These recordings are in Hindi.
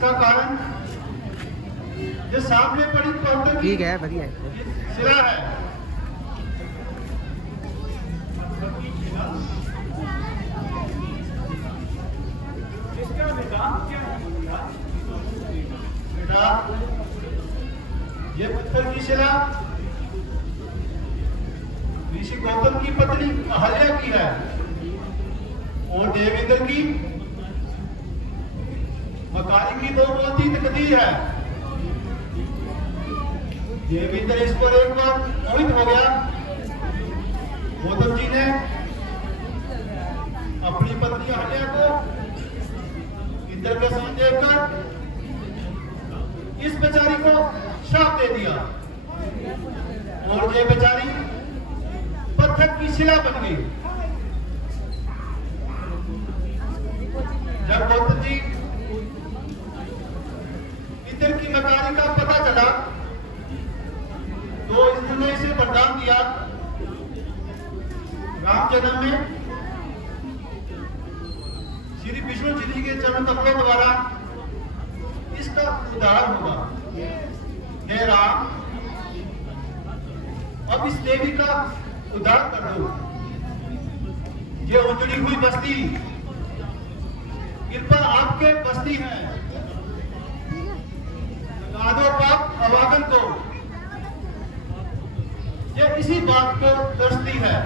इसका कारण जो सामने पड़ी पौधे ठीक है, बढ़िया है। सिरा है। बेटा ये पत्थर की शिला ऋषि गौतम की पत्नी अहल्या की है और देवेंद्र की मकारी की दो मोती तकदीर है। देवेंद्र इस पर एक बार मोहित हो गया। गौतम जी ने अपनी पत्नी अहल्या को इंद्र के साथ देखकर इस बेचारी को श्राप दे दिया और ये बेचारी पत्थर की शिला बन गई। जब गौतम जी इंद्र की मकारी का पता चला तो इंद्र ने इसे वरदान दिया, राम जन्म में श्री विष्णु जी के चरण कमलों द्वारा इसका उद्धार होगा। हे राम, अब इस देवी का उद्धार कर दो। ये उजड़ी हुई बस्ती कृपा आपके बस्ती है, लगा दो पाप अवागन को। ये इसी बात को दर्शती है।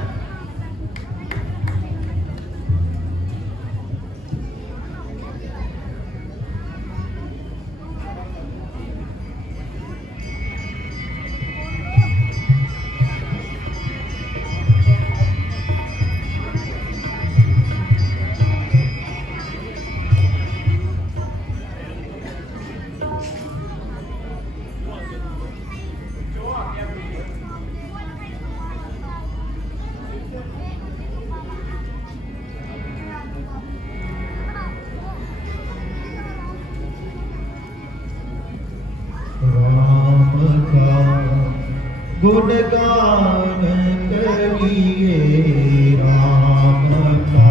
गुणगान करिए राम का,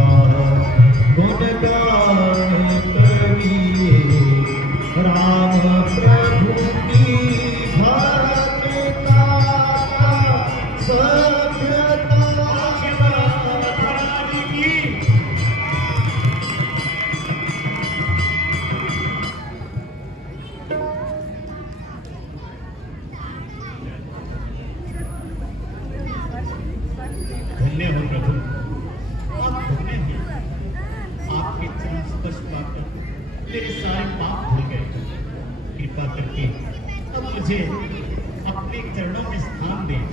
गुणगान करिए राम प्रभु की भक्ता सभ्यता। धन्य हो प्रभु, आप धन्य हैं। आपके चरण स्पर्श पाकर मेरे सारे पाप धुल गए। कृपा करके अब मुझे अपने चरणों में स्थान दें।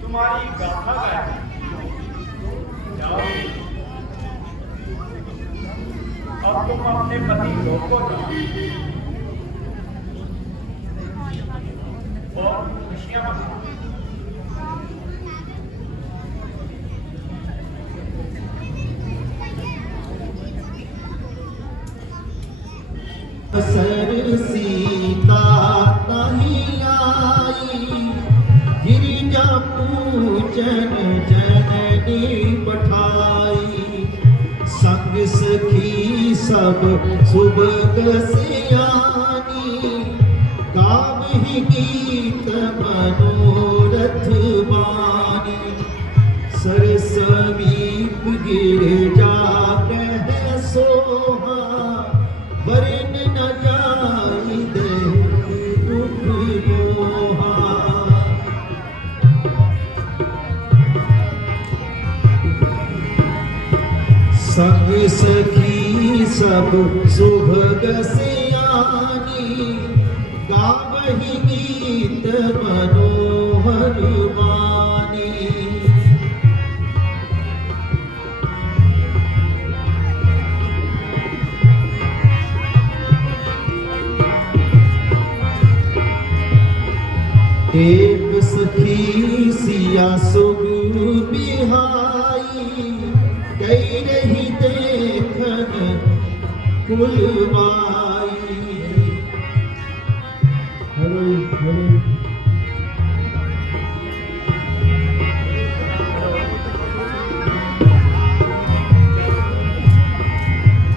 तुम्हारी गाथा गाए। जाओ, अब तुम अपने पति लोग को जाओ और खुशियां मनाओ। सर सीता नहीं आई, गिरिजा पूजन जननी पठाई। संग सखी सब सुबह सियानी, गावहि गीत मनोरथ बानी। सरसमीप गिरिजा कह सोहा, वरन न जाई दे दुख मोहा। संग सखी सब सुभग सियानी, गावहि गीत मनोहर बानी। एक सखी सिया सुग बिहाई, कई फुलवाई।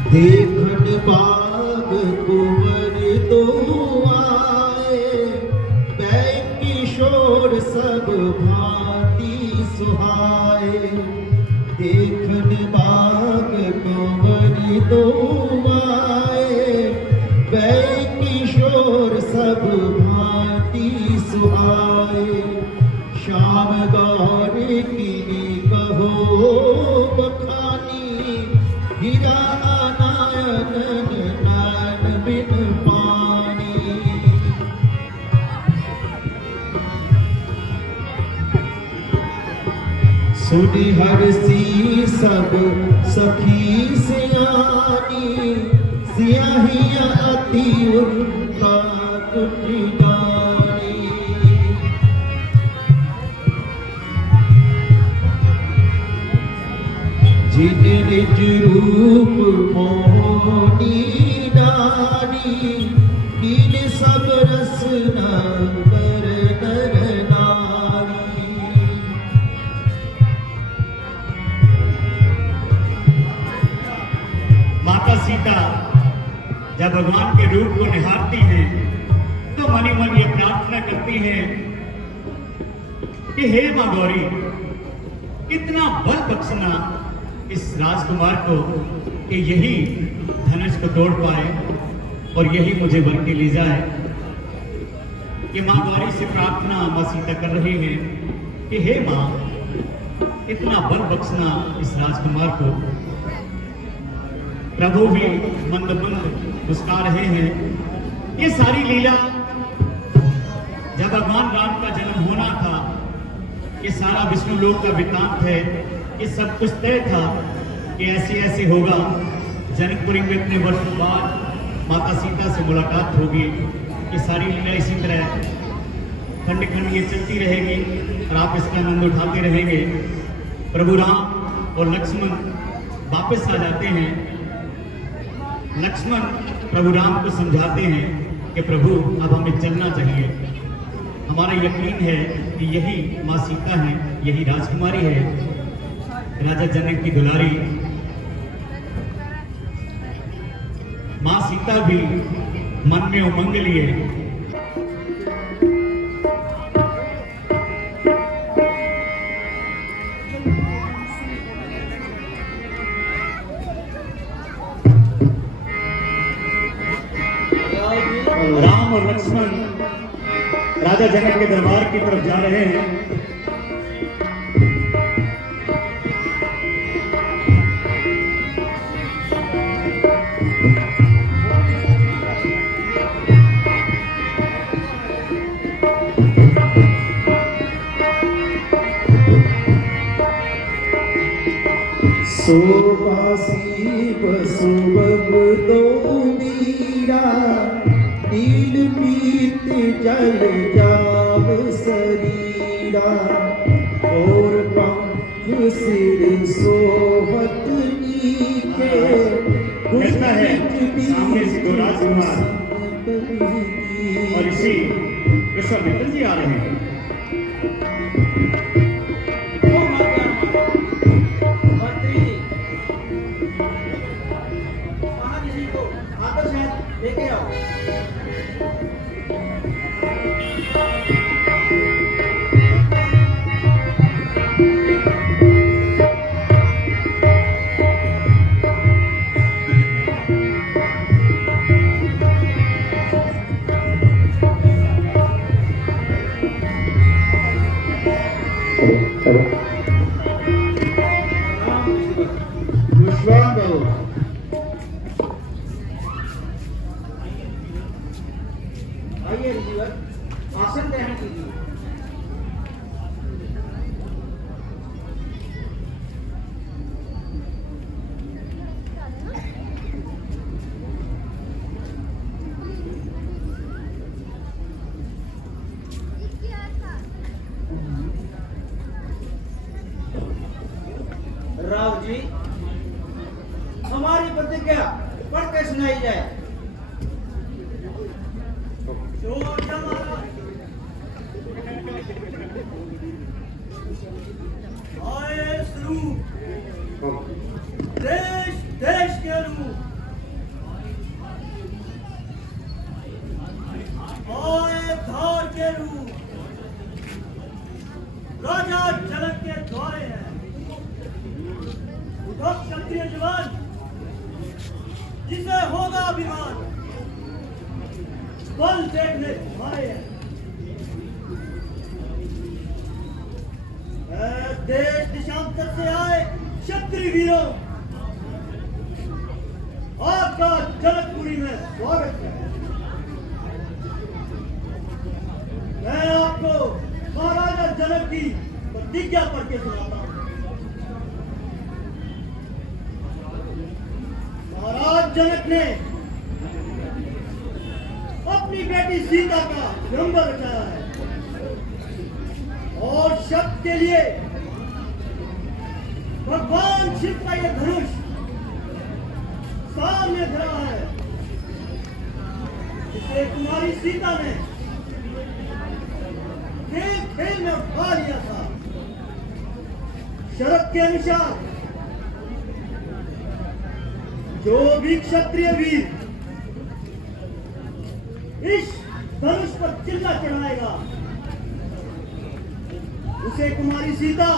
देखन बाग कुंवर तो आए, बै किशोर सब भांति सुहाए। देखन बाग कुंवर तो आए, बै किशोर सब भांति सुहाए। श्याम गौर की कहो बखानी, हीरा नयन नैन बिन पानी। सुनि हरसी सब सखी सियानी, सियाहिया अति उन्ना कुटी डानी। जिन निज रूप मोहनी डानी, कीन सब रस नर नर नारी। माता सीता जब भगवान के रूप को निहारती हैं तो मनी मन ये प्रार्थना करती हैं कि हे मां गौरी, इतना बल बख्शना इस राजकुमार को कि यही धनुष को तोड़ पाए और यही मुझे वर के ले जाए। कि मां गौरी से प्रार्थना मां सीता कर रही है कि हे मां, इतना बल बख्शना इस राजकुमार को। प्रभु भी मंद मंद मुस्कुरा रहे हैं। ये सारी लीला जब भगवान राम का जन्म होना था, ये सारा विष्णु लोक का वृतांत है। ये सब कुछ तय था कि ऐसे ऐसे होगा। जनकपुरी में इतने वर्षों बाद माता सीता से मुलाकात होगी। ये सारी लीला इसी तरह खंड खंड ये चलती रहेगी और आप इसका आनंद उठाते रहेंगे। प्रभु राम और लक्ष्मण वापस आ जाते हैं। लक्ष्मण प्रभु राम को समझाते हैं कि प्रभु अब हमें चलना चाहिए। हमारा यकीन है कि यही माँ सीता है, यही राजकुमारी है, राजा जनक की दुलारी। माँ सीता भी मन में उमंग लिए। राम और लक्ष्मण राजा जनक के दरबार की तरफ जा रहे हैं। सोबासी बसुबब दो मीरा, नील पीत जल जाव शरीरा। और पंख सिर सोहत नीके, लगता है सामने से दो राजकुमार और इसी विश्वामित्र जी आ रहे हैं। लेके आओ। आइए रिसीवर, आसन ग्रहण कीजिए। राव जी, हमारी प्रतिज्ञा पढ़ के सुनाइए। के रूप राजा जनक के द्वारे हैं। उठो क्षत्रिय जवान, जिसे होगा अभिमान, बल देखने तुम्हारे हैं। देश देशांतर से आए क्षत्रिय वीरों, आपका जनकपुरी में स्वागत है। मैं आपको महाराजा जनक की प्रतिज्ञा पढ़ के सुनाता हूं। महाराज जनक ने अपनी बेटी सीता का विलंबर रचाया है और शब्द के लिए भगवान शिव का यह धनुष सामने धरा है, जिसे कुमारी सीता ने खेल खेल में उठा लिया था। शरत के अनुसार जो भी क्षत्रिय वीर इस धनुष पर चिल्ला चढ़ाएगा, उसे कुमारी सीता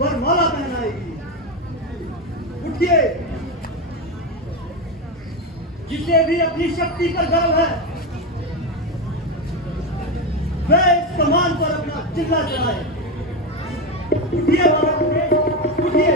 वरमाला पहनाएगी। उठिए, जिसे भी अपनी शक्ति पर गर्व है वह इस कमान पर अपना चिल्ला चढ़ाए। उठिए बालक, उठिए।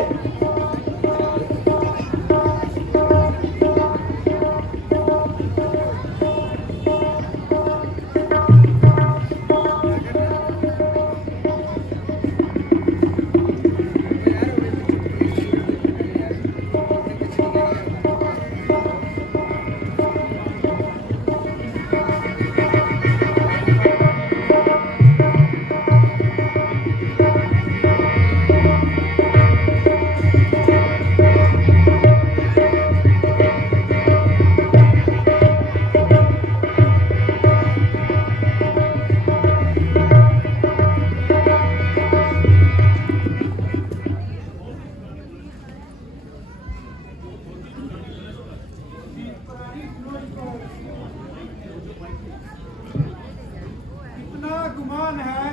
गुमान है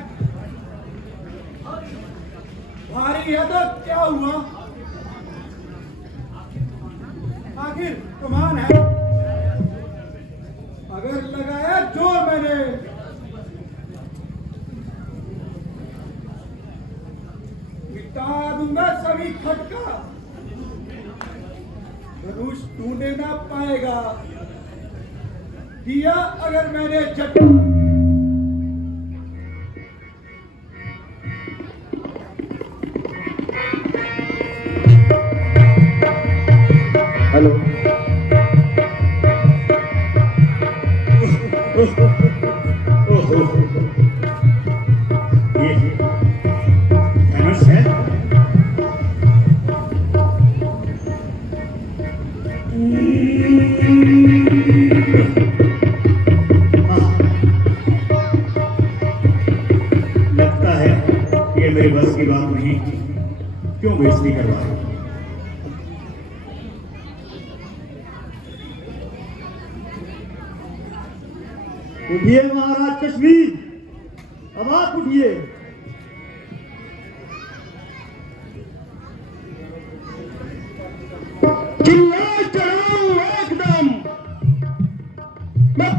भारी है तो क्या हुआ, आखिर गुमान है। अगर लगाया जोर मैंने मिटा दूंगा सभी खटका, धनुष ढूंढे ना पाएगा। दिया अगर मैंने झटका, हेलो, ये धनुष है। लगता है ये मेरे बस की बात नहीं, क्यों बेइज्जती करवा रहे हो? उठिए महाराज कश्मीर, अब आप उठिए। चिल्ला चढ़ाओ एकदम, मैं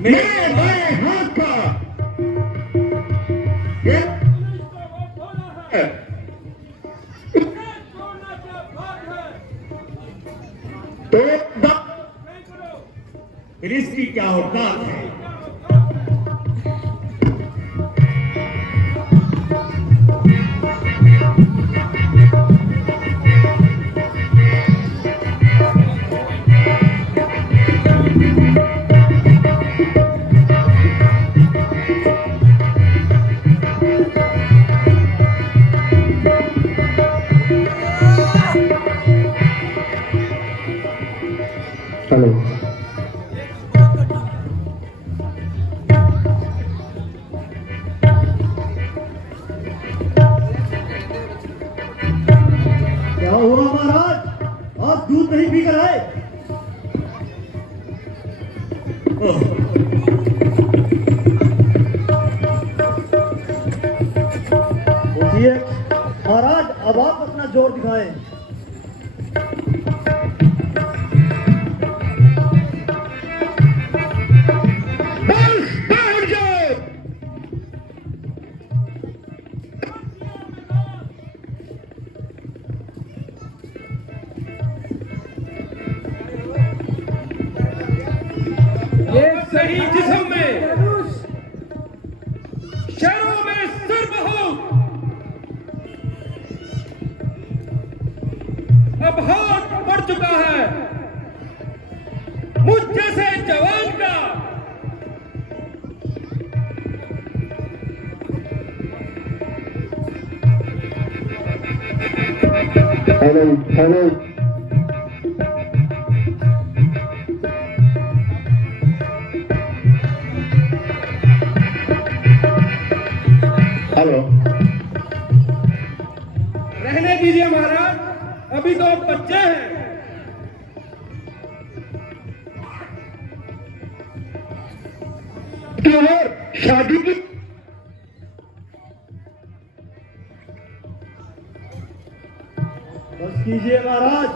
मेरे बाएं हाथ का ये तो फिर इसकी क्या औकात है? हेलो, क्या हुआ महाराज, आप दूध नहीं पीकर आए? ओह, उठिए महाराज, अब आप अपना जोर दिखाएं। बस बैठ जाओ। एक सही जिस्म में शहरों में सिर बहुत, अब हाथ पड़ चुका है मुझ जैसे जवान का। Hello hello. हेलो। रहने दीजिए महाराज, अभी तो आप बच्चे हैं। क्यों और शादी की बस कीजिए महाराज।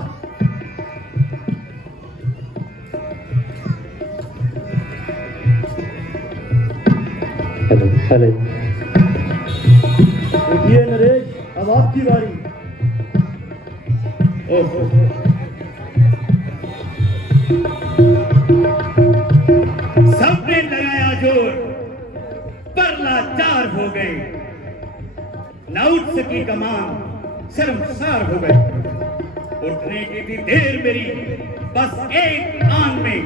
Hello hello. उठिए नरेश, अब आपकी बारी। ओहो, सबने लगाया जोर पर लाचार हो गए, न उठ सकी कमान, शर्मसार हो गए। उठने की भी देर मेरी, बस एक आन में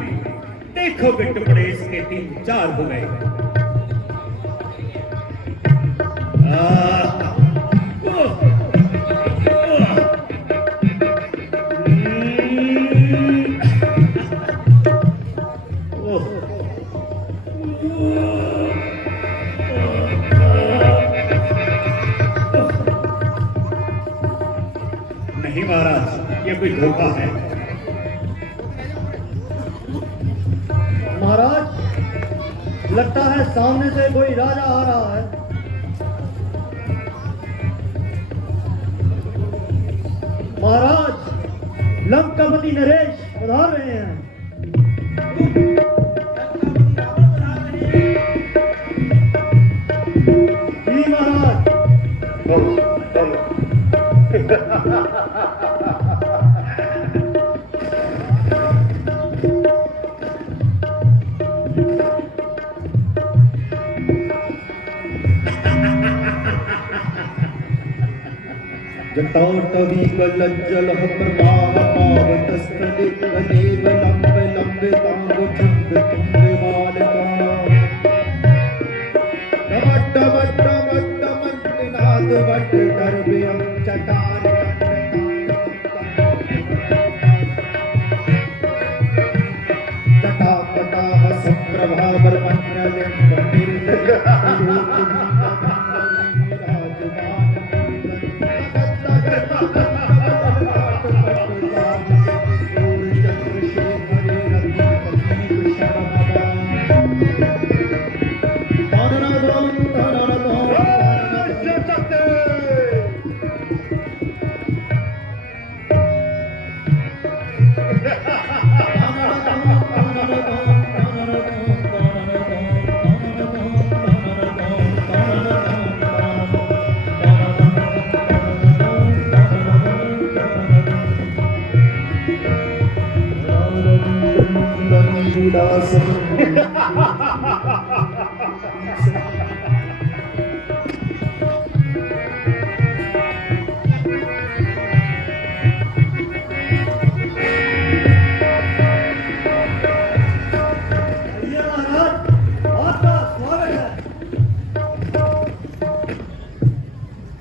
देखोगे टुकड़े इसके 3-4 हो गए। नहीं महाराज, ये कोई धोखा है। महाराज, लगता है सामने से कोई राजा आ रहा है। महाराज, लंकापति नरेश पधार रहे हैं। जी महाराज। जटाटवीकलज्जल प्रवाह पावतस्थले कलेव लंब लंबितांगो चंद तुंगवालका डमट डमट डमट डमट निनाद वट गर्भयं चटार जटापटाः संप्रभावर्मण्यलिंगं निर्जय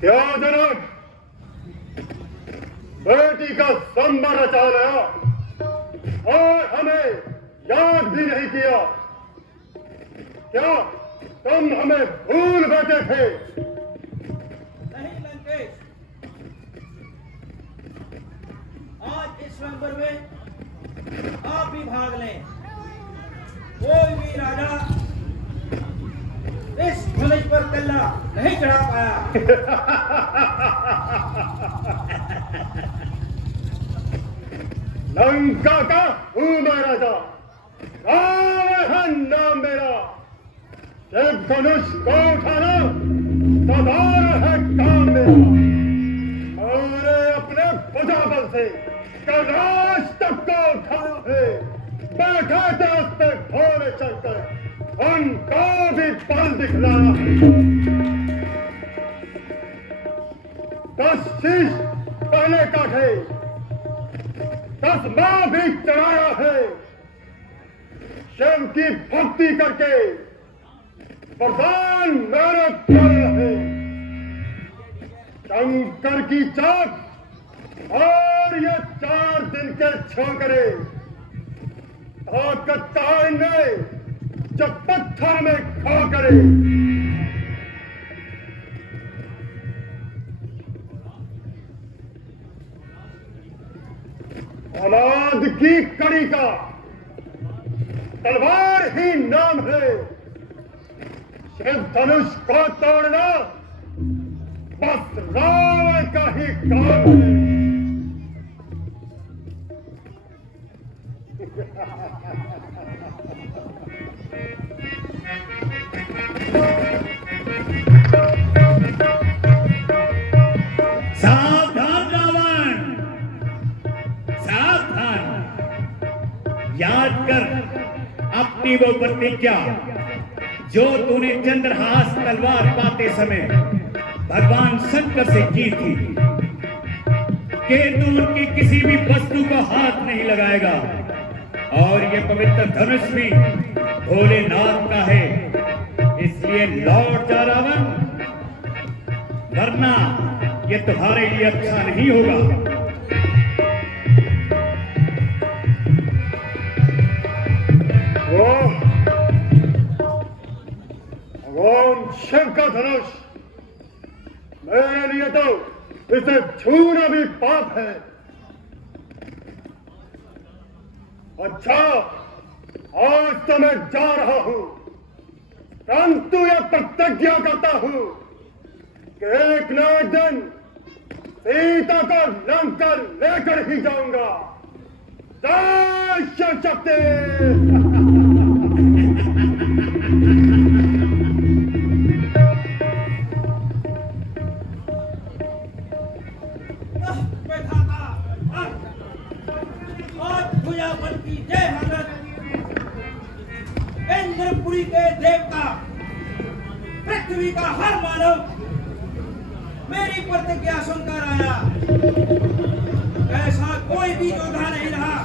क्या जनाब, बेटी का संबर रचा लाया और हमें याद भी नहीं किया। क्या तुम हमें भूल बैठे थे? नहीं लंकेश, आज इस स्वयंवर में आप भी भाग लें। कोई भी राजा इस धनुष पर कल्ला नहीं चढ़ा पाया। लंका का हूँ मैं राजा, राम है नाम मेरा। जब धनुष को उठाना सवार है काम मेरा। मैंने अपने भुजा बल से कैलाश तक को उठाया है। बैठे थे उस पे घोड़े चढ़कर, उनको भी बल दिखलाया है। 10 शीश पहले काटे, 10 माँ भी चढ़ाया है। शिव की भक्ति करके वरदान मेरे प्यारे है। शंकर की चाक और ये 4 दिन के छोकरे ताकत ताने जब पत्थर में खा करे। औलाद की कड़ी का तलवार ही नाम है। शिव धनुष को तोड़ना बस रावण का ही काम है। सावधान रावण, सावधान। याद कर अपनी वो प्रतिज्ञा जो तूने चंद्रहास तलवार पाते समय भगवान शंकर से की थी कि तू उनकी किसी भी वस्तु को हाथ नहीं लगाएगा। और ये पवित्र धनुष भी भोलेनाथ का है, इसलिए लौट जा रावण, वरना ये तुम्हारे लिए अच्छा नहीं होगा। भगवान शिव का धनुष मेरे लिए तो इसे छूना भी पाप है। अच्छा, आज तो मैं जा रहा हूं, परंतु यह प्रतिज्ञा करता हूं कि एक न एक दिन सीता को लंका लेकर ही जाऊंगा। जय शिव शक्ति। भुजाबल की जय हजरत। इंद्रपुरी के देवता, पृथ्वी का हर मानव मेरी प्रतिज्ञा सुनकर आया। ऐसा कोई भी योद्धा नहीं रहा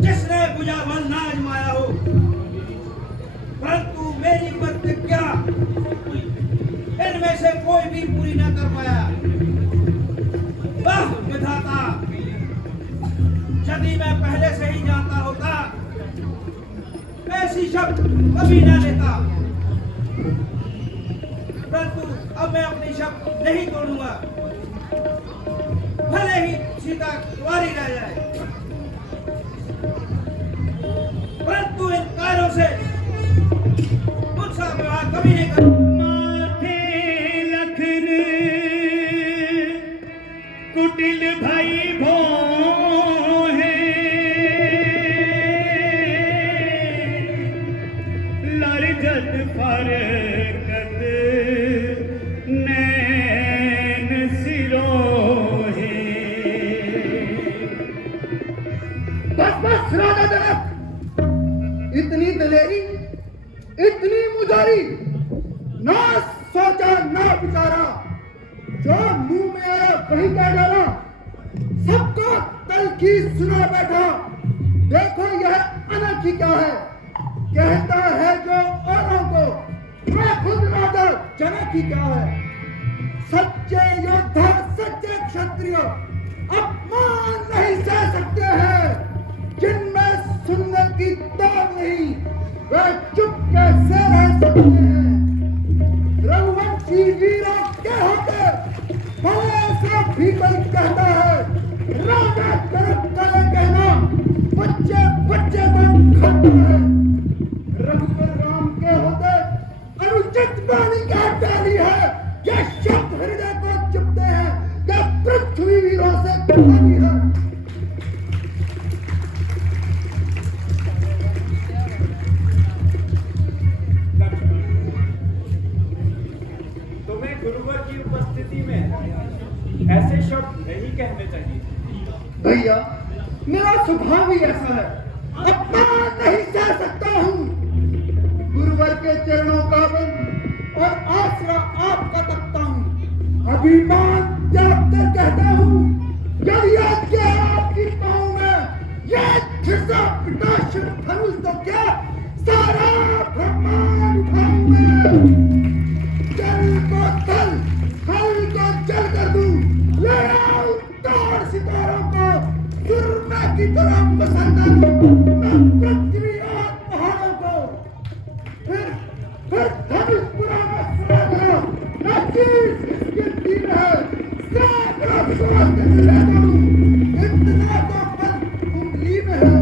जिसने भुजाबल ना आजमाया हो, परंतु मेरी प्रतिज्ञा इनमें से कोई भी पूरी न कर पाया। वाह विधाता, यदि मैं पहले से ही जानता होता ऐसी शब्द कभी ना लेता, परंतु अब मैं अपनी शब्द नहीं तोड़ूंगा, भले ही सीता कुंवारी रह जाए, परंतु इन कार्यों से मुझसे विवाह कभी नहीं करूंगा। माथे लखन कुटिल भाई भो फरकत नैन सिरोहे। बस बस राजा जनक, इतनी दलेरी, इतनी मुजारी, ना सोचा ना विचारा, जो मुंह में आया वही कह डाला, सबका तलखी सुना बैठा। देखो यह अनर्थ क्या है, कहता है जो औरों को, मैं खुद राजा जनक ही क्या है। सच्चे योद्धा, सच्चे क्षत्रिय अपमान नहीं सह सकते हैं, जिनमें सुनने की तार नहीं वे चुप कैसे रह सकते हैं। रघुवंशी वीरों के होते भले से भी कोई कहता है राजा जनक का ये कहना बच्चे बच्चे को खटता है। रघुवर राम के होते अनुचित वाणी का डाली है। ये शब्द हृदय को चुभते हैं। ये पृथ्वी वीरों से खाली है। तुम्हें गुरुवर की उपस्थिति में ऐसे शब्द नहीं कहने चाहिए। भैया मेरा स्वभाव ही ऐसा है। अपमान नहीं सह सकता हूँ। गुरुवर के चरणों का बंद और आसरा आपका तकता हूँ। अभिमान त्याग कर कहता हूँ, यदि आज्ञा आपकी पाँव में ये घिसा पिटा शिव धनुष तो क्या सारा ब्रह्मांड उठाऊं मैं। जल को तल, हल को जल कर दूं। ले आओ तार सितारों को सुरमा की तरह मसलना दूं। मैं पृथ्वी और पहाड़ों को फिर धनुष पुराना सुना करो। न चीज इसकी तीर है, सैकड़ों विश्वास के दिले करूं। इतना तो बल उंगली में है।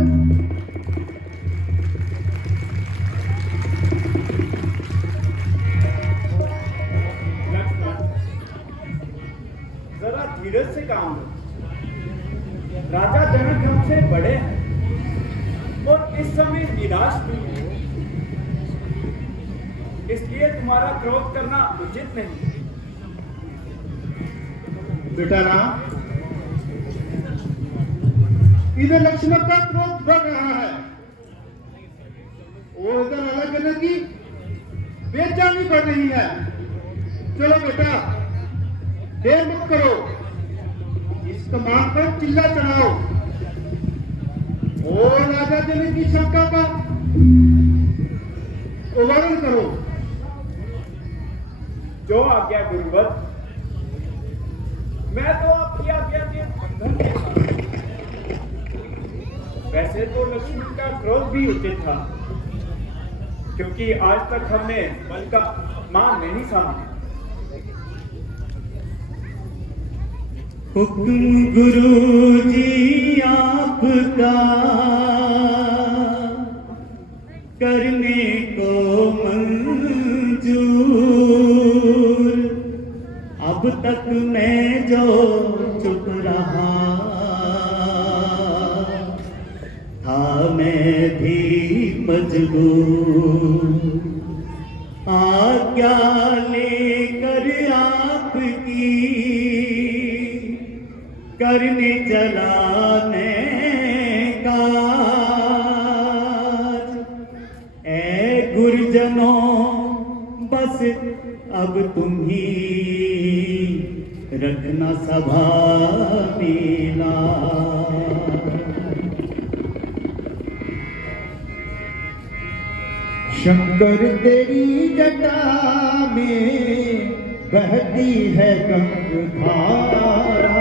जरा धीरज से काम लो। राजा जनक हमसे बड़े हैं और इस समय निराश भी हैं। इसलिए तुम्हारा क्रोध करना उचित नहीं। बेटा राम, इधर लक्ष्मण का क्रोध बढ़ रहा है और इधर राजा जनक की बेचैनी बढ़ रही है। चलो बेटा, देर मत करो। इस कमान पर चिल्ला चढ़ाओ और राजा जनक की शंका का उदाहरण करो। जो आज्ञा गुरुवर। मैं तो आपकी आज्ञा के बंधन में था। वैसे तो लक्ष्मण का क्रोध भी उचित था, क्योंकि आज तक हमने बल का मान नहीं साधा। हुक्म गुरु जी आपका करने को मंजूर। अब तक मैं जो चुप रहा था, मैं भी मजबूर। आज्ञा लेकर आपकी करने चला मैं काज। ऐ गुरजनों बस अब तुम ही रखना सभा में लाज। शंकर तेरी जटा में बहती है गंगाधारा।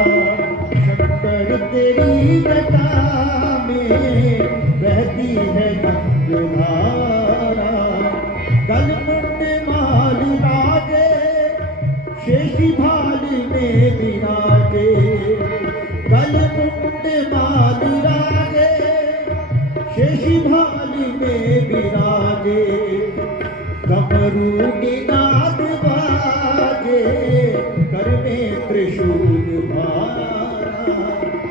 शंकर तेरी जटा में बहती है गंगाधारा। गलमुंड माल राजे शेषी भाल में विराजे। गलमुंड माल राजे शेषी भाल में विराजे। डमरू निनाद बाजे कर में त्रिशूल भारा।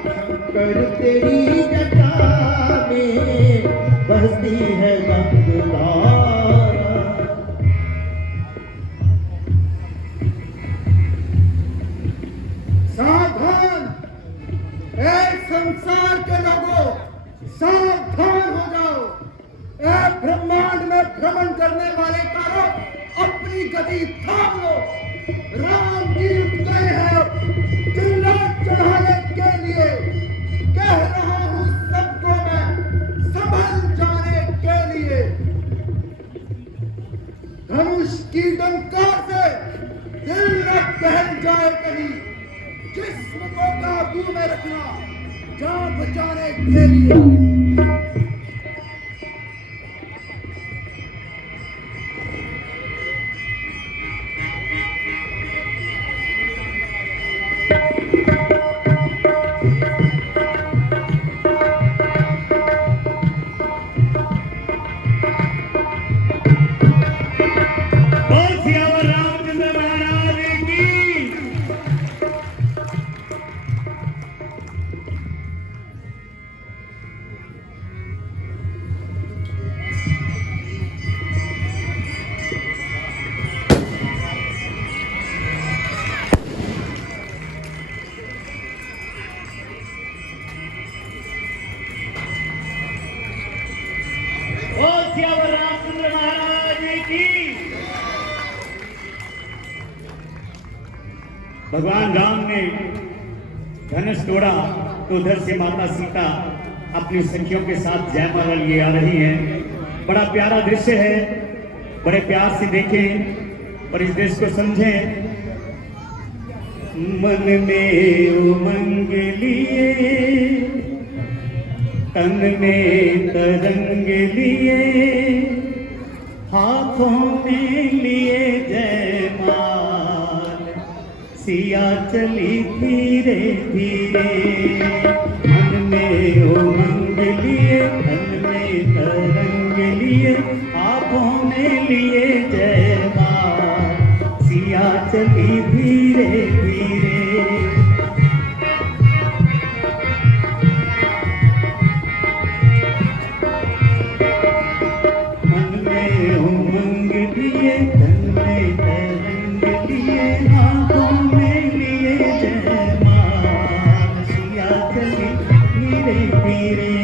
शंकर तेरी जटा में बहती है गंगाधारा। सावधान ऐ संसार के लोगों, सावधान हो जाओ। ऐ ब्रह्मांड में भ्रमण करने वाले तारों, अपनी गति थाम लो। राम जी उठ गए हैं चिल्ला चढ़ाने के लिए। कह रहा हूं सबको मैं, संभल जाने के लिए। धनुष की डंकार से दिल न दहल जाए कहीं। जिस्म को काबू में रखना जान बचाने के लिए। भगवान राम ने धनुष तोड़ा तो उधर से माता सीता अपनी सखियों के साथ जयमाला लिए आ रही हैं। बड़ा प्यारा दृश्य है, बड़े प्यार से देखें और इस दृश्य को समझें। मन में उमंग लिए, तन में तरंग लिए, हाथों में लिए जयमाल, सिया चली धीरे धीरे। मन में उमंग लिए, तन में तरंग लिए, हाथों में लिए जयमाल, सिया चली धीरे धीरे। मन में उमंग लिए, तन में तरंग लिए, हाथों में लिए जयमाल, सिया चली धीरे धीरे।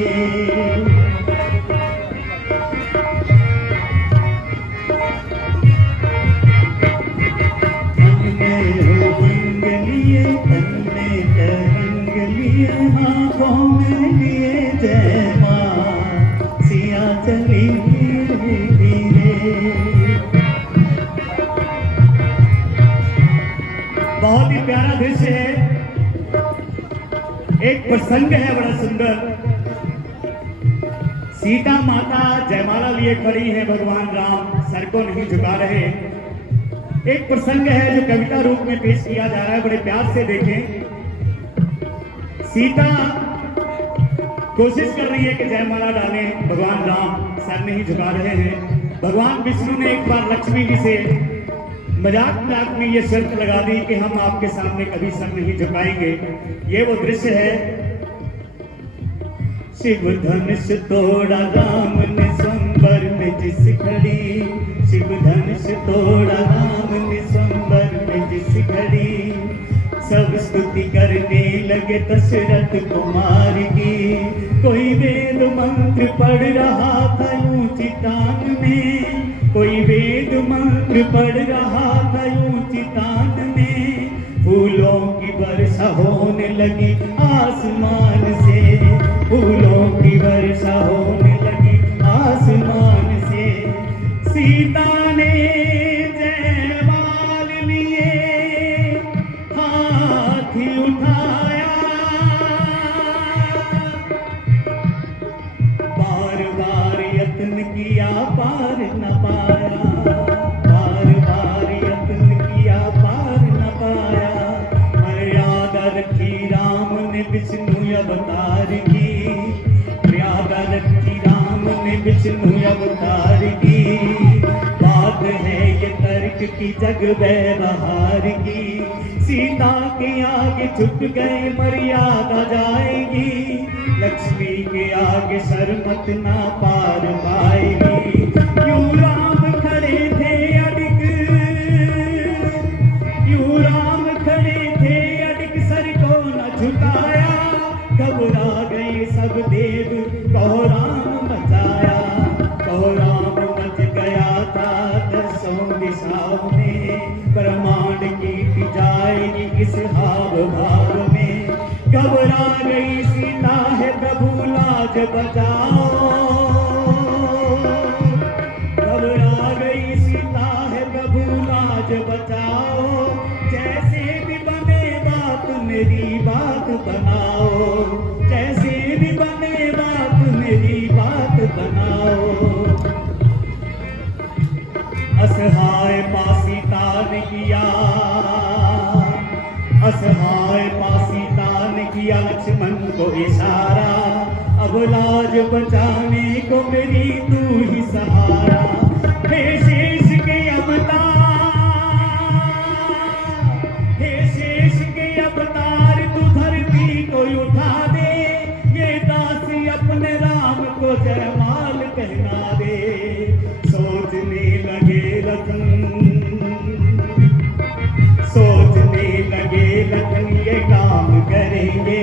हाथों में लिए जयमाल, सिया चली धीरे धीरे। बहुत ही प्यारा दृश्य है। एक प्रसंग है बड़ा सुंदर। सीता माता जयमाला लिए खड़ी है, भगवान राम सर को नहीं झुका रहे। एक प्रसंग है जो कविता रूप में पेश किया जा रहा है, बड़े प्यार से देखें। सीता कोशिश कर रही है कि जयमाला डालें, भगवान राम सर नहीं झुका रहे हैं। भगवान विष्णु ने एक बार लक्ष्मी जी से मजाक मजाक में ये शर्त लगा दी कि हम आपके सामने कभी सर नहीं झुकाएंगे। ये वो दृश्य है। शिव धनुष तोड़ा राम ने स्वयंवर में जिस खड़ी, शिव धनुष तोड़ा राम ने स्वयंवर में जिस खड़ी, सब स्तुति करने लगे दशरथ कुमार की। कोई वेद मंत्र पढ़ रहा था ऊंची तान में, कोई वेद मंत्र पढ़ रहा था ऊंची तान में। फूलों की वर्षा होने लगी आसमान से, फूलों की वर्षा होने लगी आसमान से। सीता ने जयमाल लिए हाथ उठाया, बार बार यत्न किया पार न पाया, बार बार यत्न किया पार न पाया। मर्यादा रखी राम ने विष्णु अवतार की, मर्यादा रखी राम ने विष्णु अवतार की। बात है ये तर्क की जग व्यवहार की, सीता के आगे झुक गए मर्यादा जाएगी, लक्ष्मी के आगे शर्मत ना पार पाएगी। यूं राम खड़े थे अडिग, यूं राम खड़े थे अडिग, सर को न झुकाया। घबरा गए सब देव, कहो राम बचाया, कहो राम मच गया था दसों दिशाओं में। ब्रह्मांड की जाएगी इस हाव भाव में, घबरा गई सीता है प्रभु लाज बचाओ, घबरा गई सीता है प्रभु लाज बचाओ। जैसे भी बने बात मेरी बात बनाओ, जैसे भी बने बात मेरी बात बनाओ। असहाय पासीता ने किया, असहाय पासीता ने किया लक्ष्मण को इशारा, अब लाज बचाने को मेरी तू ही सहारा। हे शेष के अवतार, हे शेष के अवतार, तू धरती को उठा दे, ये दासी अपने राम को जयमाल कहना दे। सोचने लगे लखन, सोचने लगे लखन ये काम करेंगे।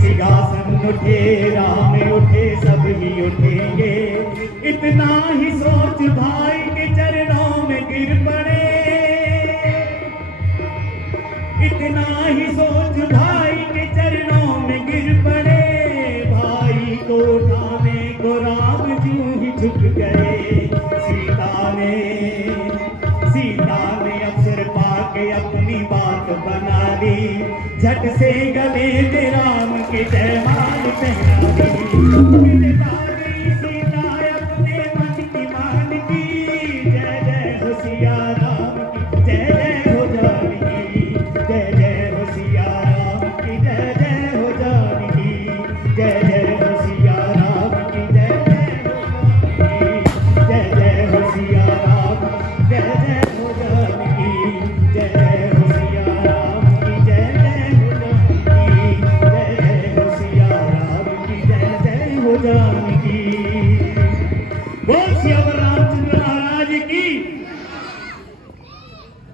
सिंहासन उठे राम उठे सब ही उठेंगे, इतना ही सोच भाई के चरणों में गिर पड़े, इतना तिलक से गले में राम के जयमाल पहना दी। मिलता गई सीता अपने मन की मान की, जय जय हो सिया राम की, जय जय हो जानकी, जय जय हो सिया राम की, जय जय हो जानकी, जय जय हो सिया राम की, जय जय हो जानकी, जय जय हो सिया राम, जय जय हो जानकी, जय जय हो सिया राम की, जय जय हो जानकी, जय जय हो सिया राम की, जय जय हो जानकी। बोल सियावर रामचंद्र महाराज की।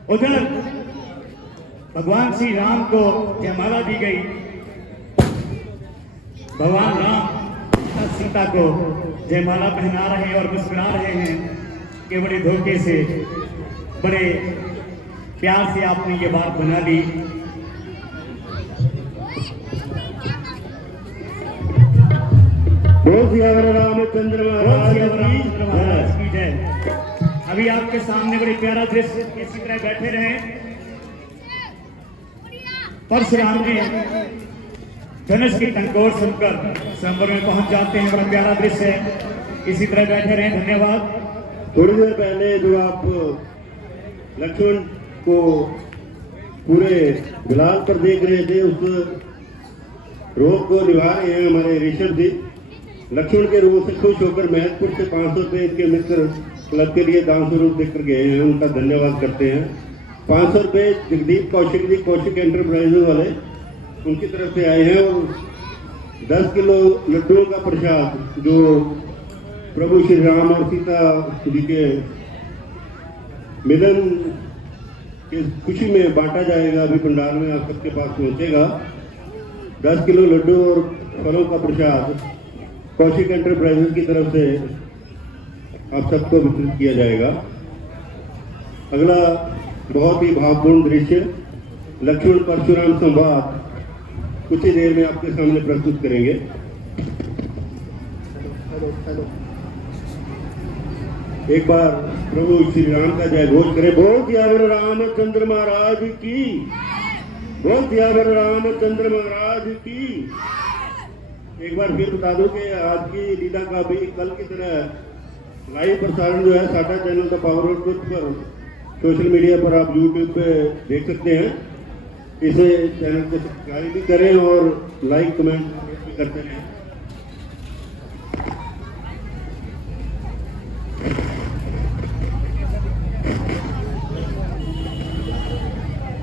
उधर भगवान श्री राम को जयमाला दी गई। भगवान राम सीता को जयमाला पहना रहे हैं और मुस्कुरा रहे हैं कि बड़े धोखे से, बड़े प्यार से आपने ये बात बना ली। बोल सियावर रामचंद्र महाराज की रामचंद्र महाराज की जय। अभी आपके सामने बड़े प्यारा दृश्य इसी तरह बैठे रहे। परशुराम जी धनुष की टंकोर सुनकर स्वयंवर में पहुंच जाते हैं। बड़ा प्यारा दृश्य है, इसी तरह बैठे रहे। धन्यवाद। थोड़ी देर पहले जो आप लक्ष्मण को पूरे बिलाल पर देख रहे थे, उस रोग को निभा रहे हैं हमारे ऋषभ जी। लक्ष्मण के रोग से खुश होकर महतपुर से 500 रुपये इनके मित्र क्लब के लिए दान स्वरूप देकर गए हैं, उनका धन्यवाद करते हैं। 500 रुपये जगदीप कौशिक जी, कौशिक एंटरप्राइजेज वाले, उनकी तरफ से आए हैं। और 10 किलो लड्डुओं का प्रसाद जो प्रभु श्री राम और सीता जी के मिलन की खुशी में बांटा जाएगा, अभी पंडाल में आप सबके पास पहुंचेगा। 10 किलो लड्डू और फलों का प्रसाद कौशिक एंटरप्राइजेज की तरफ से आप सबको वितरित किया जाएगा। अगला बहुत ही भावपूर्ण दृश्य लक्ष्मण परशुराम संवाद कुछ ही देर में आपके सामने प्रस्तुत करेंगे। एक बार प्रभु श्री राम का जय घोष करें। बोल सियावर रामचंद्र महाराज की, बोल सियावर रामचंद्र महाराज की। एक बार फिर बता दूं कि आज की लीला का भी कल की तरह लाइव प्रसारण जो है साडा चैनल का पावर पर सोशल मीडिया पर आप यूट्यूब पे देख सकते हैं। इसे चैनल को सब्सक्राइब भी करें और लाइक कमेंट भी करते रहें।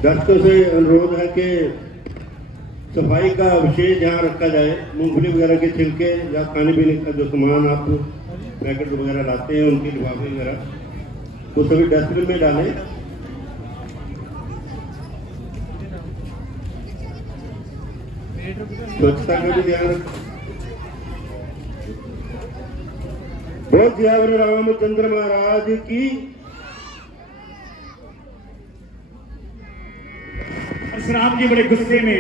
दर्शकों से अनुरोध है कि सफाई का विशेष ध्यान रखा जाए। मूंगफली वगैरह के छिलके या खाने पीने का जो सामान आप पैकेट वगैरह लाते हैं, उनके लिफाफे वगैरह वो सभी डस्टबिन में डालें। स्वच्छता का भी ध्यान रखें। बोल सियावर रामचंद्र महाराज की। परशुराम जी बड़े गुस्से में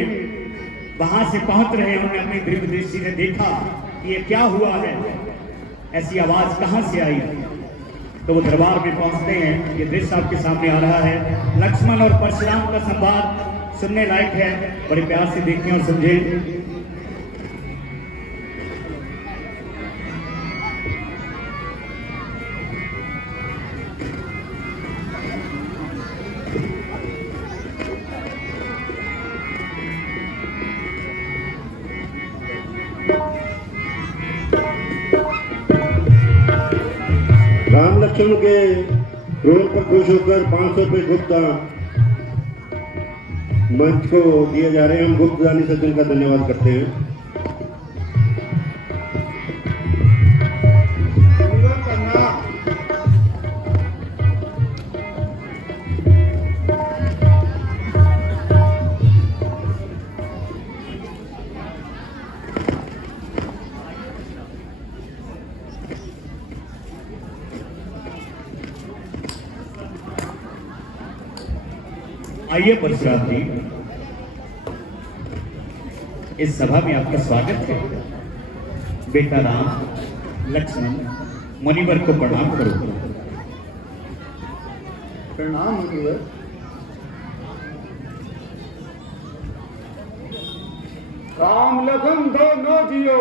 वहां से पहुंच रहे हैं। उन्होंने अपनी दिव्य दृष्टि से देखा कि ये क्या हुआ है, ऐसी आवाज कहां से आई। तो वो दरबार में पहुंचते हैं। ये दृश्य आपके सामने आ रहा है। लक्ष्मण और परशुराम का संवाद सुनने लायक है, बड़े प्यार से देखें और समझें। राम लक्ष्मण के रोल पर खुश होकर 500 रुपये गुप्त दान मंच को दिए जा रहे हैं। हम गुप्त दानी सज्जन का धन्यवाद करते हैं। आइए परशुराम जी, इस सभा में आपका स्वागत है। बेटा राम लक्ष्मण मुनिवर को प्रणाम करो। प्रणाम मुनिवर। राम लखन दोनों जियो,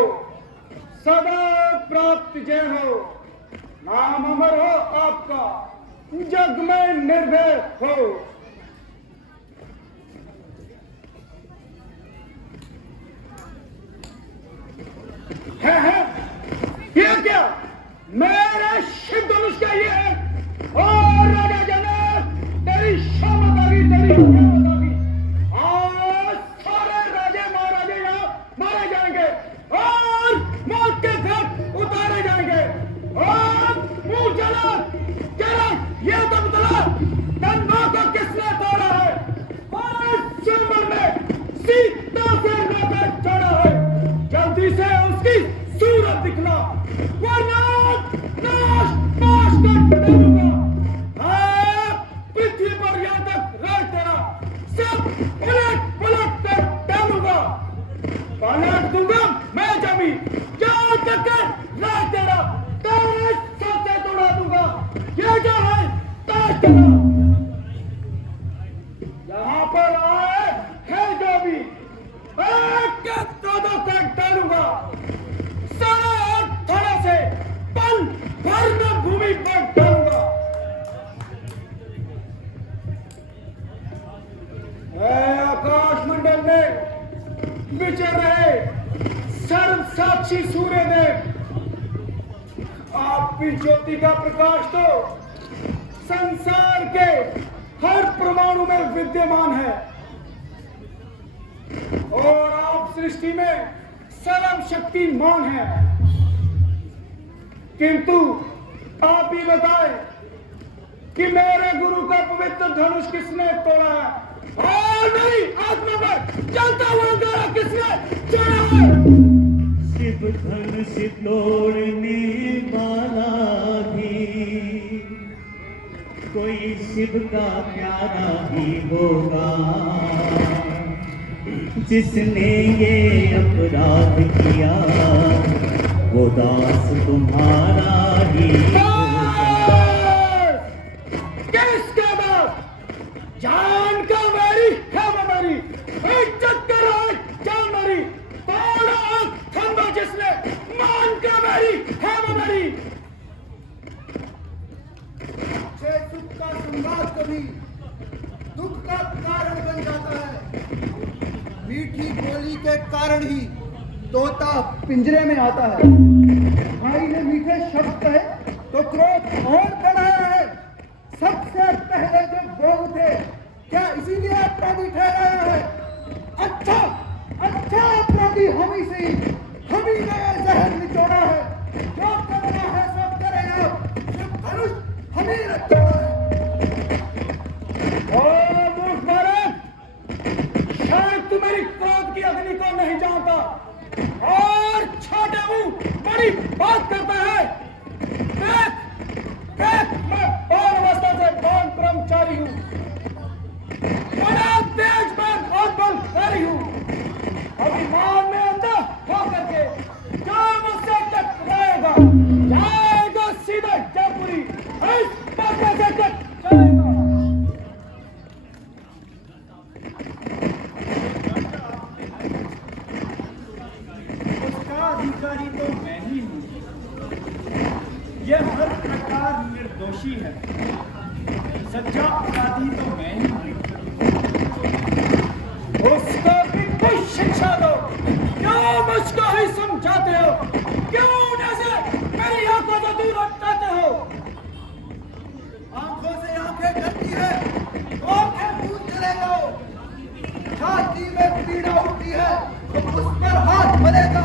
सदा प्राप्त जय हो। नाम अमर हो आपका, जग में निर्भय हो। है ये क्या? मेरे शिव धनुष का ये है। और राजा जनक, तेरी शामत आ गई, तेरी शामत आ गई। आज सारे राजे महाराजे यहाँ मारे जाएंगे और मौत के घाट उतारे जाएंगे। और मुंह चला चला, ये तो बतला तन्वा को किसने तोड़ा है? और चंबर में सीता से नाता चढ़ा है। जल्दी से उसकी सूरत दिखला, वरना नाश नाश कर दूंगा। पृथ्वी पर यहाँ तक राज तेरा सब पलट पलट कर डालूंगा। पलट दूंगा मैं जमीन, जहाँ तक राज तेरा तेरे सर से तोड़ा दूंगा। ये जो है ताज तेरा, यहाँ पर आए है जो भी एक के दो कर डालूंगा। सारा और थोड़ा से पल भर में भूमि पर डालूंगा। आकाश मंडल में विचर रहे सर्व साक्षी सूर्य देव, आपकी ज्योति का प्रकाश तो संसार के हर परमाणु में विद्यमान है। और आप सृष्टि में सर्वशक्तिमान है। किंतु आप ही बताएं कि मेरे गुरु का पवित्र धनुष किसने तोड़ा है? और मेरी आत्मा पर चलता हुआ अंगारा किसने चढ़ा है? शिव धनुष तोड़ने वाला भी कोई शिव का प्यारा ही होगा, जिसने ये अपराध किया वो दास तुम्हारा ही होगा। किसके दास? जान का मेरी है वो मेरी, इज्जत का राज जान मेरी। तोड़ा खंबा जिसने, मान का मेरी है वो मेरी। अच्छे सुख का संवाद कभी दुख का कारण बन जाता है। मीठी बोली के कारण ही तोता पिंजरे में आता है। भाई ने मीठे शब्द कहे तो क्रोध और बढ़ाया है। सबसे पहले जो बोल थे, क्या इसीलिए अपराधी ठहराया है? अच्छा अपराधी हम ही से, हम ही ने यह जहर निचोड़ा है। जो करना है सब करेगा, सिर्फ धनुष हम ही रखा है। ओ मूर्ख बालक, शायद तू मेरी क्रोध की अग्नि को नहीं जानता और छोटे मुंह बड़ी बात करता है। देख मैं बाल अवस्था से बाल ब्रह्मचारी हूँ, बड़ा तेज और बलशाली हूँ। अभिमान में अंधा होकर के जो मुझसे टकराएगा जाएगा सीधा जयपुरी, इस पासे से जाएगा। उसका अधिकारी तो मैं ही हूँ। यह हर प्रकार निर्दोषी है, सच्चा अपराधी तो मैं ही हूँ। उसको भी कुछ शिक्षा दो। क्यों मुझको ही समझाते हो? क्यों जैसे मेरी आंखों से दूर हटाते हो? आंखों से आंखें ढकती है, आंखें दूर चले जाओ। छाती में पीड़ा उठती है तो उस पर हाथ मलेगा।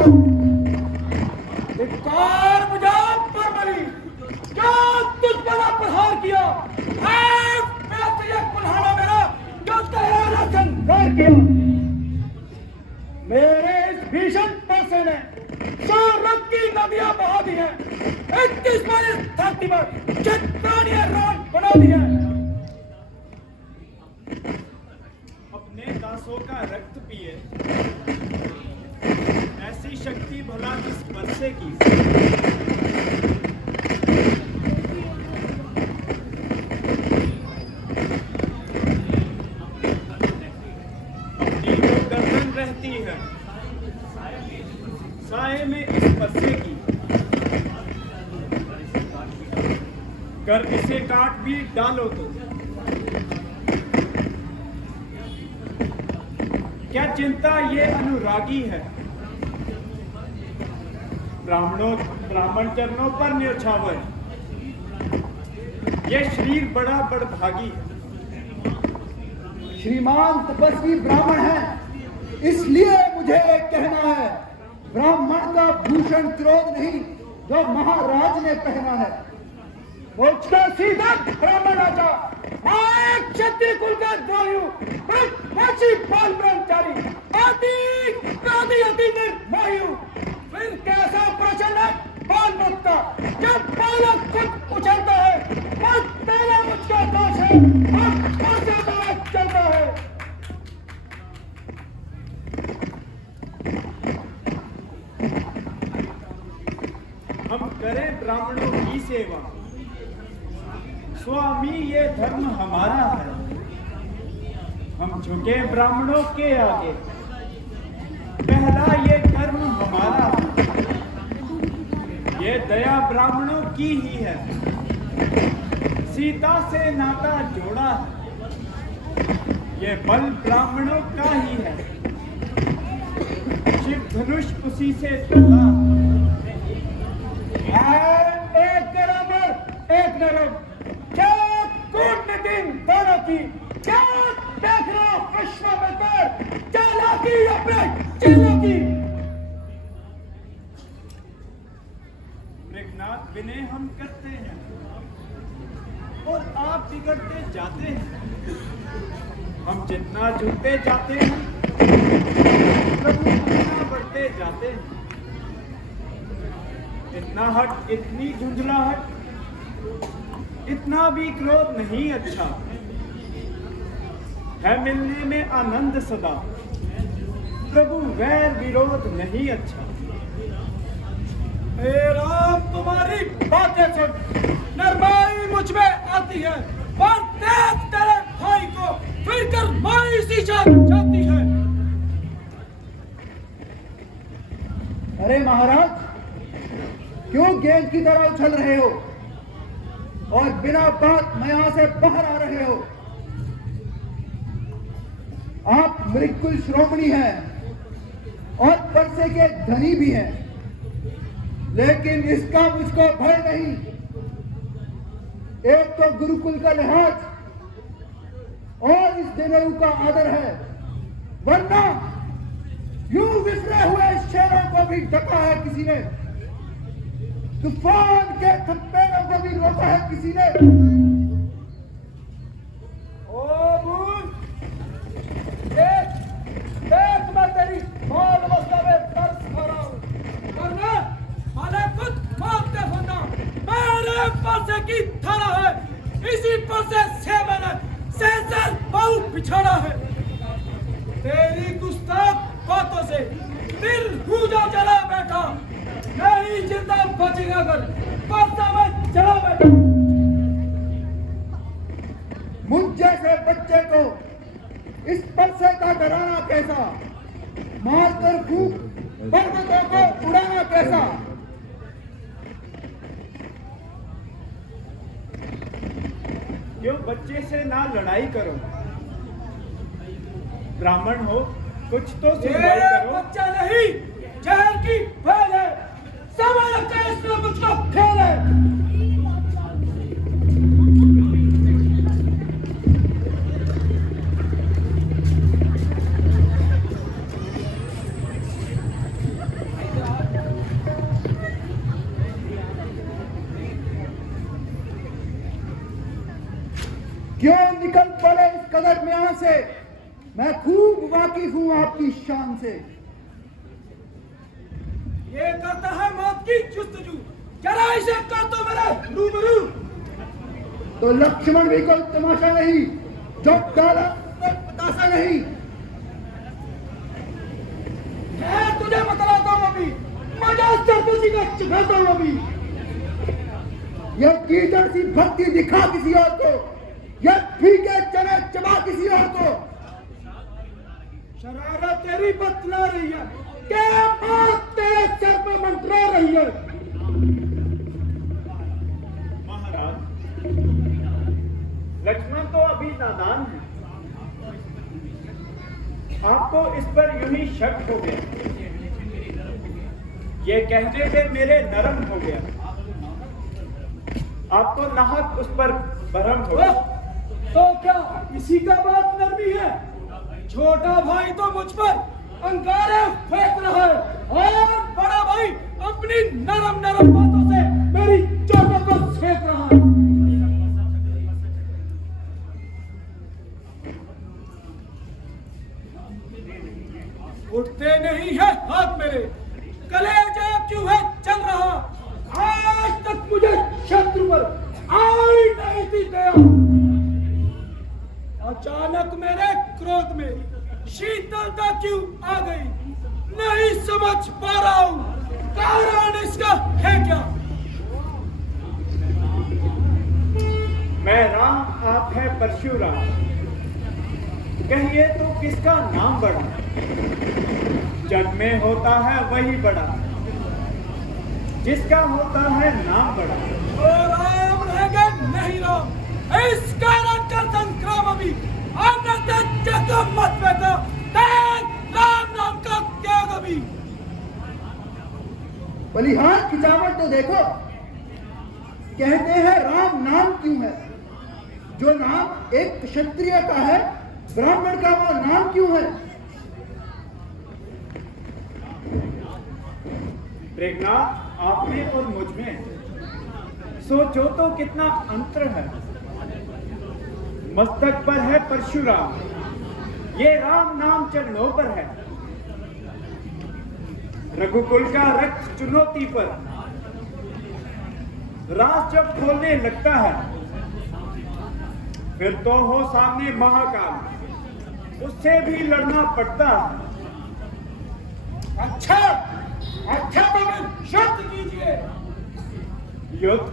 धिक्कार मुझे पर मरी, क्या तुझ पर प्रहार किया? मैं तुझे कुल्हाड़ा मेरा जो तेरा संहार किया। मेरे इस भीषण परसे ने रक्त की नदियां बहा दी हैं। 21 बार इस धरती पर चट्टानियां रात बना दी हैं। अपने दासों का रक्त पिए, ऐसी शक्ति भला किस बरसे की? अपनी जो गर्दन रहती है अगर इसे काट भी डालो तो क्या चिंता ये अनुरागी है? ब्राह्मण चरणों पर न्योछावर, ये शरीर बड़ा बड़भागी है। श्रीमान तपस्वी ब्राह्मण है, इसलिए मुझे कहना है, ब्राह्मण का भूषण क्रोध नहीं जो महाराज ने पहना है। मुझको सीधा ब्राह्मण राजा, मैं क्षत्रिय कुल का द्रोही हूँ, पाल ब्रह्मचारी, अति निर्मोही हूँ। फिर कैसा प्रश्न है बाल मत का, जब बालक खुद उछलता है, बस तेरा मुझका दोष है, अब कैसे बात चलता है। हम करें ब्राह्मणों की सेवा, स्वामी ये धर्म हमारा है। हम झुके ब्राह्मणों के आगे, पहला ये कर्म हमारा है। ये दया ब्राह्मणों की ही है, सीता से नाता जोड़ा है। ये बल ब्राह्मणों का ही है, शिव धनुष उसी से तोड़ा। एक बराबर एक नरम, क्या कूटनीति दोनों की, क्या देख रहे हो विश्वामित्र, चालाकी अपने चेलों की। मेघनाथ विनय हम करते हैं और आप बिगड़ते जाते हैं। हम जितना झुकते जाते हैं, प्रभु उतना बढ़ते जाते हैं। इतना हट, इतनी झुंझलाहट, इतना भी क्रोध नहीं अच्छा है। मिलने में आनंद सदा, प्रभु वैर विरोध नहीं अच्छा। हे राम, तुम्हारी बातें सुन नरमाई मुझ में आती है, और देख तेरे भाई को फिर कर माई सी जाती है। अरे महाराज, क्यों गेंद की तरह उछल रहे हो और बिना बात मया से बाहर आ रहे हो? आप मृकुल श्रोमणी हैं और परसे के धनी भी हैं, लेकिन इसका मुझको भय नहीं। एक तो गुरुकुल का लिहाज और इस जनेऊ का आदर है, वरना यूं विसरे हुए शेरों को भी ढका है किसी ने, तूफान के थप्पेड़ों को भी रोका है किसी ने। ओ मूर्ख, देख मैं तेरी बाल अवस्था में तरस खा रहा हूं, वरना माने खुद मानते होना मेरे परसे की धारा है, इसी परसे से मैंने सहस्र बाहु बिछाड़ा है। तेरी गुस्ताख बातों से दिल पूजा जला बैठा, नहीं जिंदा बचेगा अगर परसा में जला बैठा। मुझ जैसे बच्चे को इस परसे का डराना कैसा, मारकर फूंक पर्वतों को उड़ाना कैसा। क्यों बच्चे से ना लड़ाई करो, ब्राह्मण हो कुछ तो सुनवाई करो। बच्चा नहीं, जहर की फैल है, समझ लगता है इसमें मुझको खेल है। क्यों निकल पड़े इस कदर में यहां से, मैं खूब वाकिफ हूं आपकी शान से। ये करता है मौत की जुस्तजू, जरा इसे कर दो मेरा रूबरू। तो लक्ष्मण भी कोई तमाशा नहीं, जो डाला बतासा नहीं। मैं तुझे बतलाता हूँ अभी, मजा चतुर्थी का चुकाता हूँ अभी। यह कीचड़ सी भक्ति दिखा किसी और को, यह फीके चने चबा किसी और को। शरारत तेरी बतला रही है, क्या बात तेरे सर पे मंत्रा रही है। महाराज नादान हैं। आपको इस पर यूं ही शक हो गया, ये कहने में मेरे नरम हो गया, आपको नाहक उस पर भरम हो गया। तो क्या इसी का बात नरमी है? छोटा भाई तो मुझ पर अंगारे फेंक रहा है और बड़ा भाई अपनी नरम नरम बातों से मेरी चोटों को सेक रहा है। उठते नहीं है हाथ मेरे, कलेजा क्यों है चल रहा? आज तक मुझे शत्रु पर आई नहीं थी दया, अचानक मेरे क्रोध में शीतलता क्यों आ गई? नहीं समझ पा रहा हूं, कारण इसका है क्या? मैं राम, आप है परशुराम, कहिए तो किसका नाम बड़ा? जग में होता है वही बड़ा, जिसका होता है नाम बड़ा। ओ राम रहेगा नहीं राम, इस कारण का संक्राम अभी अन्यथा जगह मत बेटा, राम नाम का त्याग अभी। बलिहार खिंचावट तो देखो, कहते हैं राम नाम क्यों है? जो नाम एक क्षत्रिय का है, ब्राह्मण का वो नाम क्यों है? मेघनाथ, आप में और मुझ में सोचो तो कितना अंतर है। मस्तक पर है परशुराम, ये राम नाम चरणों पर है। रघुकुल का रक्त चुनौती पर रास जब खोलने लगता है, फिर तो हो सामने महाकाल, उससे भी लड़ना पड़ता है। अच्छा अच्छा तो फिर युद्ध कीजिए। युद्ध?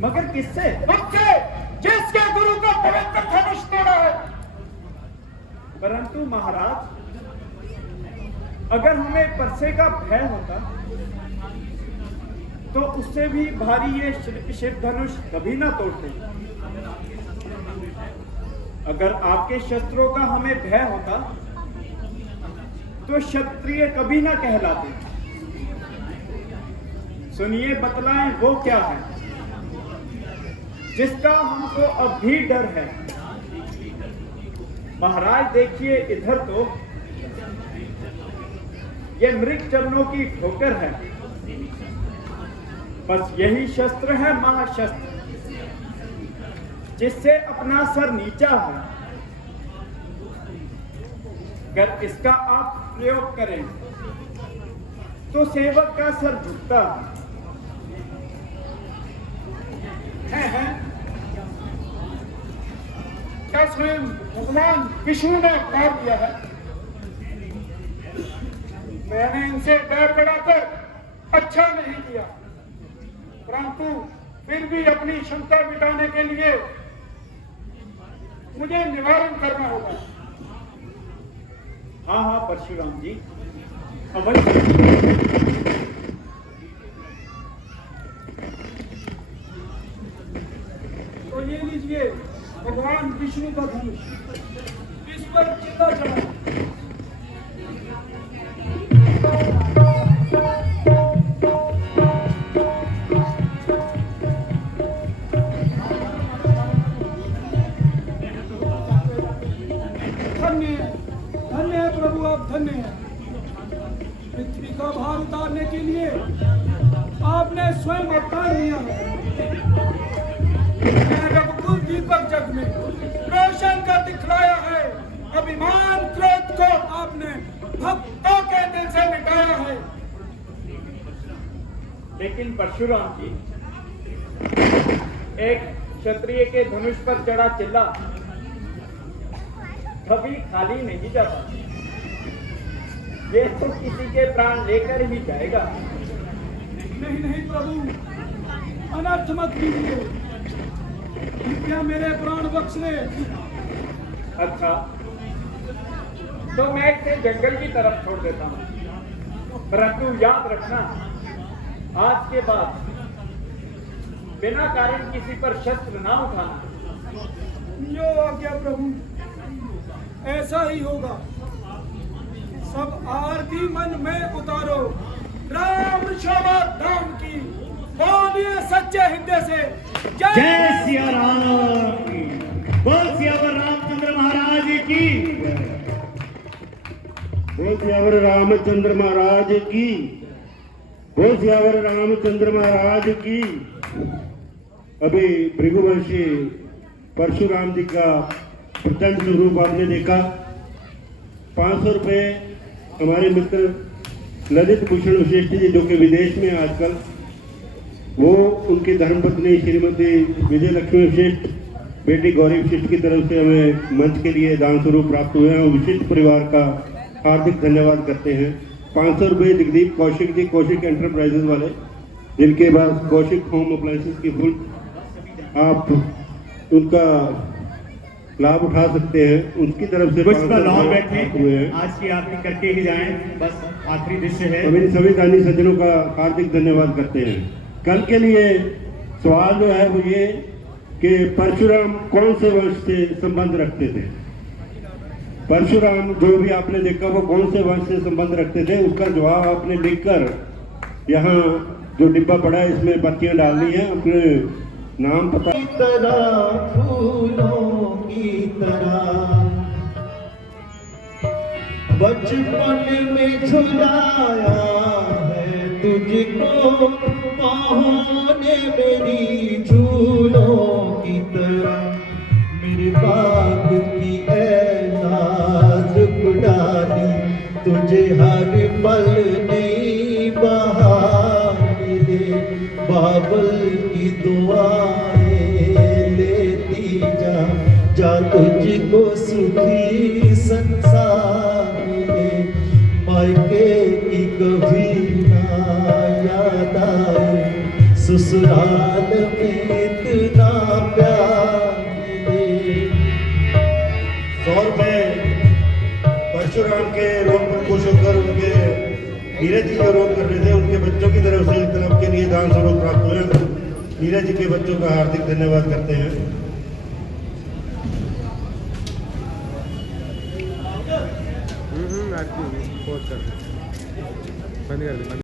मगर किससे? मुझसे, जिसके गुरु का पवित्र धनुष तोड़ा है। परंतु महाराज, अगर हमें परसे का भय होता तो उससे भी भारी ये शिव धनुष कभी ना तोड़ते। अगर आपके शस्त्रों का हमें भय होता तो क्षत्रिय कभी ना कहलाते। सुनिए, बतलाएं वो क्या है जिसका हमको अब भी डर है। महाराज देखिए इधर तो ये मृग चरणों की ठोकर है। बस यही शस्त्र है महाशस्त्र, जिससे अपना सर नीचा है। अगर इसका आप प्रयोग करें तो सेवक का सर झुकता है। क्या स्वयं भगवान विष्णु ने मार दिया है? मैंने इनसे बैर बढ़ाकर अच्छा नहीं किया, परंतु फिर भी अपनी क्षमता मिटाने के लिए मुझे निवारण करना होगा। हाँ हाँ परशुराम जी, अवश्य। तो ये लीजिए भगवान विष्णु का धनुष, इस पर चिता चढ़ा। धन्य धन्य है प्रभु, आप धन्य हैं। पृथ्वी का भार उतारने के लिए आपने स्वयं अवतार लिया है। रघुकुल दीपक जग में रोशन कर दिखलाया है। अभिमान क्रोध को आपने भक्तों के दिल से मिटाया है। लेकिन परशुराम जी, एक क्षत्रिय के धनुष पर चढ़ा चिल्ला कभी खाली नहीं जाता। ये तो किसी के प्राण लेकर ही जाएगा। नहीं नहीं प्रभु, अनर्थ मत कीजिए, कृपया मेरे प्राण बख्श ले। अच्छा, तो मैं इसे जंगल की तरफ छोड़ देता हूँ, परंतु याद रखना, आज के बाद बिना कारण किसी पर शस्त्र ना उठाना। जो आज्ञा प्रभु, ऐसा ही होगा। सब आरती मन में उतारो, राम शोभा धाम की, बोलिए सच्चे हृदय से जय सिया राम की, बोल सियावर रामचंद्र महाराज की। बोल सियावर रामचंद्र महाराज की, बोल सियावर रामचंद्र महाराज की। अभी भृगुवंशी परशुराम जी का प्रचंड स्वरूप आपने देखा। 500 रुपये हमारे मित्र ललित भूषण वशिष्ठ जी, जो कि विदेश में हैं आजकल, वो उनकी धर्मपत्नी श्रीमती विजय लक्ष्मी वशिष्ठ, बेटी गौरी वशिष्ठ की तरफ से हमें मंच के लिए दान स्वरूप प्राप्त हुए हैं। वशिष्ठ परिवार का हार्दिक धन्यवाद करते हैं। 500 रुपये जगदीप कौशिक जी, कौशिक एंटरप्राइजेज वाले, जिनके पास कौशिक होम अप्लायंसेस की फुल, आप उनका लाभ उठा सकते हैं। उनकी तरफ से कुछ पल और हुए बैठे, हैं। आज की आरती करके ही जाएं, बस आखिरी दृश्य है। हम इन सभी दानी सज्जनों का हार्दिक धन्यवाद करते हैं। कल के लिए सवाल जो है वो ये कि परशुराम कौन से वंश से संबंध रखते थे। परशुराम जो भी आपने देखा वो कौन से वंश से संबंध रखते थे, उसका जवाब आपने लिखकर यहाँ जो डिब्बा पड़ा है इसमें पर्चियां डालनी है। अपने नाम पता फूलों की तरह बचपन में झुलाया है तुझको, बाहों ने मेरी झूलों की तरह, मेरे बाग की नाजुक डाली, तुझे हर पल नई बहार मिले, बाबल की दुआएं लेती जा तुझको सुखी संसार मिले, मायके की कभी ना याद आए, ससुराल में इतना प्यार मिले। 100 रुपये परशुराम के रोग पर खुश होकर उनके नीरज जी जो रोग कर रहे थे उनके बच्चों की तरफ से इस तरफ के लिए दान स्वरूप प्राप्त हुए। नीरज जी के बच्चों का हार्दिक धन्यवाद करते हैं। बंद कर दे।